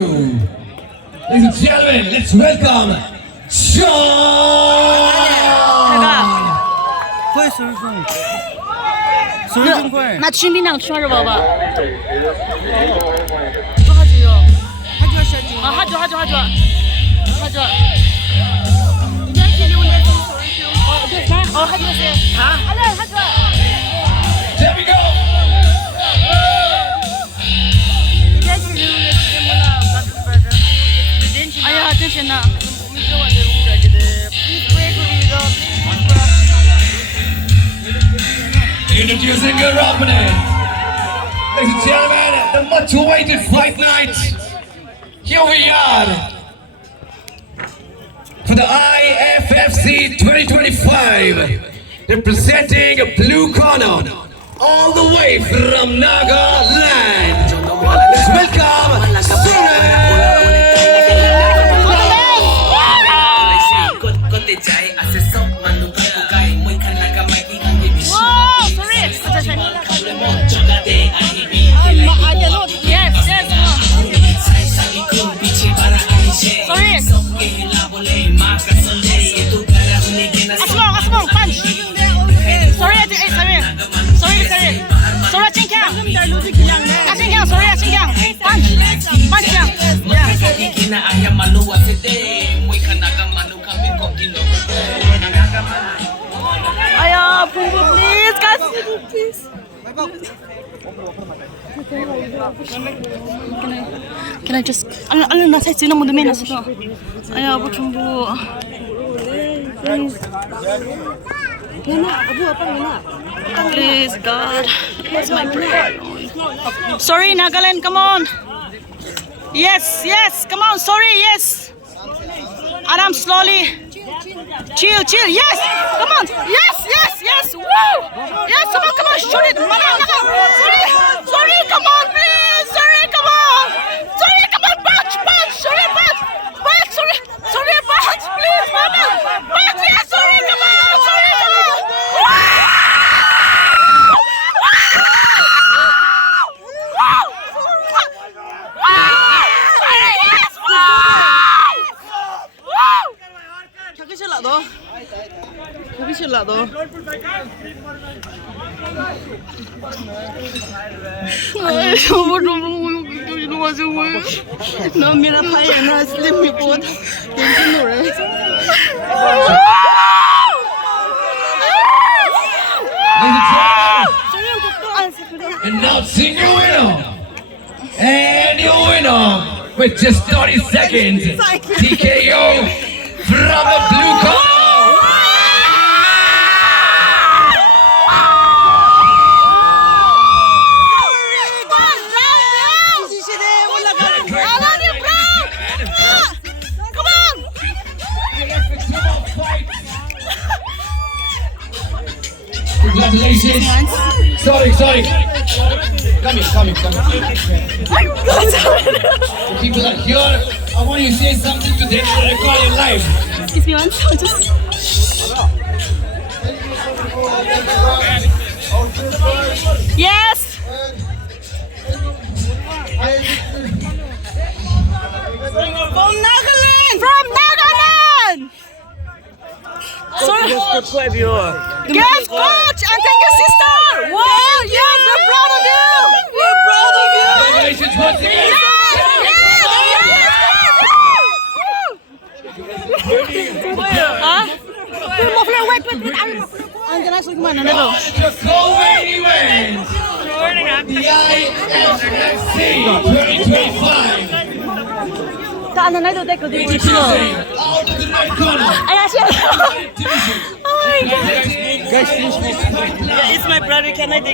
Ladies and gentlemen, let's welcome Sean! 会sorikhiung， sorikhiung会。 나 준비랑 춤을 봐봐. 하죠. There we go! 아야, 괜찮아. Introducing your opponent. Ladies and gentlemen, the much awaited fight night. Here we are. For the IFFC 2025. Representing a blue corner. All the way from Nagaland. Let's welcome 아야, 봉부 please, guys, please. Can I just? 얼른 나 살수 있는 모든 매너 쓰고. 아야, 뭐 정부. Please, God, that's my prayer. Sorry, Nagaland, come on. Yes, come on. Sorry, yes. Aram, slowly. Chill, yes. Come on. Yes. Woo. Yes, come on, shoot it. Sorry, come on, please. Sorry, come on. Punch. Sorry, punch. Sorry, punch, please, mama. Punch, yes, sorry, come on. 가기 싫라 너. 너 미라 파이나 슬림이 보다 괜찮 노래. announcing your winner. And your winner with just 30 seconds. TKO from the blue corner. Congratulations. Sorry. Come here. People are here. I want you to say something to them to record your life. Excuse me once. Yes. From Nagaland. Sorry. Yes, coach, and thank you, sister. Wow, yes, we're proud of you. Congratulations once again. The co-main event. The IFFC 2025. Introducing out of the red corner. It's my brother, can I take